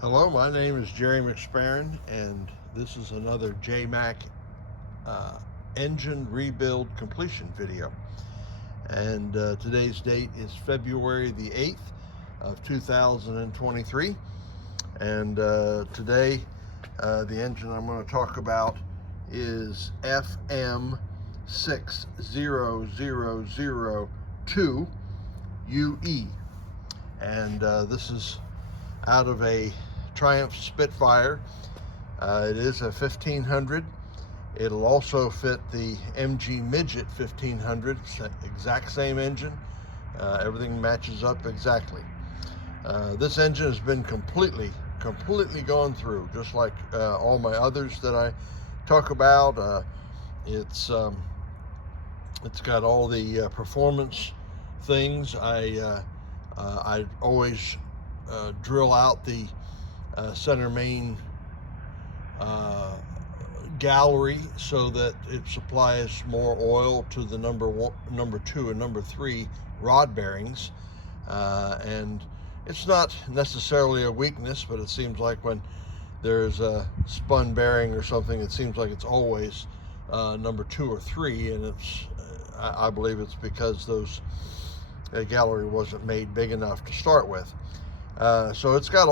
Hello, my name is Jerry McSparron, and this is another JMAC engine rebuild completion video. And today's date is February the 8th of 2023. And today the engine I'm going to talk about is FM60002UE. And this is out of a Triumph Spitfire. It is a 1500. It'll also fit the MG Midget 1500, exact same engine. Everything matches up exactly. This engine has been completely gone through, just like all my others that I talk about. It's got all the performance things. I always drill out the center main gallery so that it supplies more oil to the number 2 and number 3 rod bearings, and it's not necessarily a weakness, but it seems like when there's a spun bearing or something, it seems like it's always number 2 or 3, and I believe it's because those gallery wasn't made big enough to start with. So it's got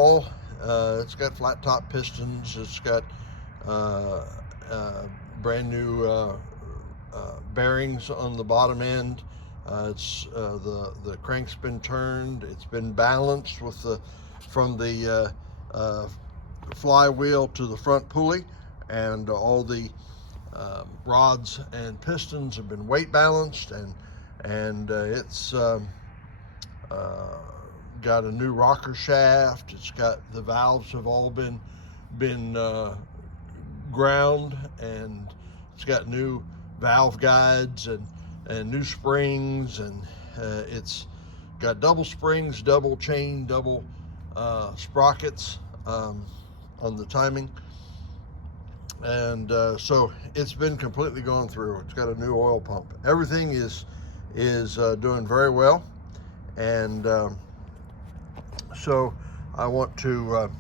it's got flat top pistons. It's got brand new bearings on the bottom end. The crank's been turned. It's been balanced with from the flywheel to the front pulley, and all the rods and pistons have been weight balanced, and it's got a new rocker shaft. It's got the valves have all been ground, and it's got new valve guides and new springs, and it's got double springs, double chain, double sprockets on the timing, and so it's been completely gone through. It's got a new oil pump. Everything is doing very well, and so I want to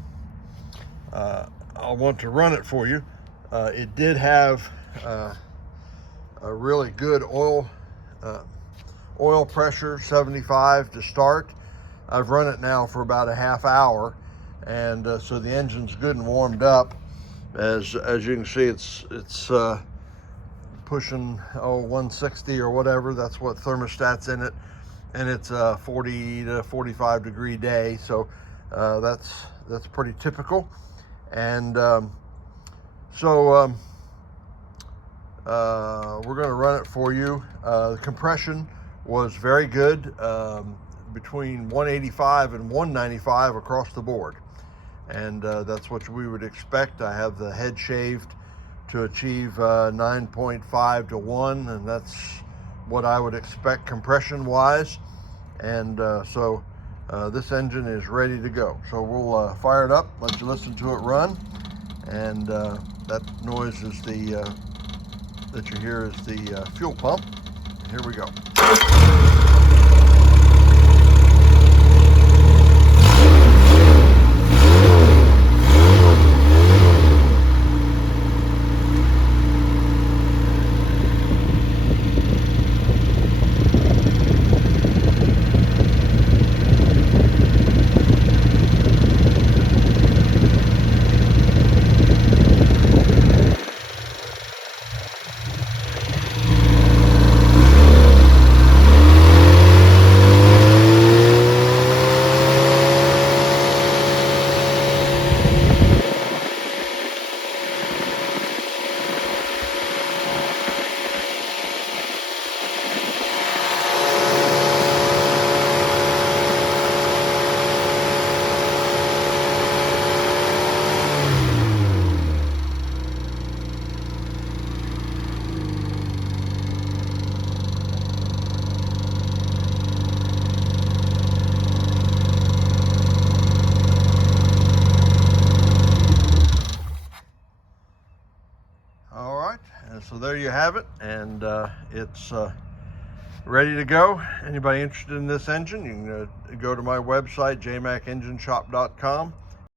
run it for you. It did have a really good oil pressure, 75 to start. I've run it now for about a half hour, and so the engine's good and warmed up. As you can see, it's pushing 160 or whatever. That's what thermostat's in it, and it's a 40 to 45 degree day, so that's pretty typical. And so we're going to run it for you. The compression was very good, between 185 and 195 across the board, and that's what we would expect. I have the head shaved to achieve 9.5 to 1, and that's what I would expect compression wise. And so this engine is ready to go. So we'll fire it up, let you listen to it run, and that noise is that you hear is the fuel pump. Here we go. So there you have it, and it's ready to go. Anybody interested in this engine, you can go to my website, jmacengineshop.com,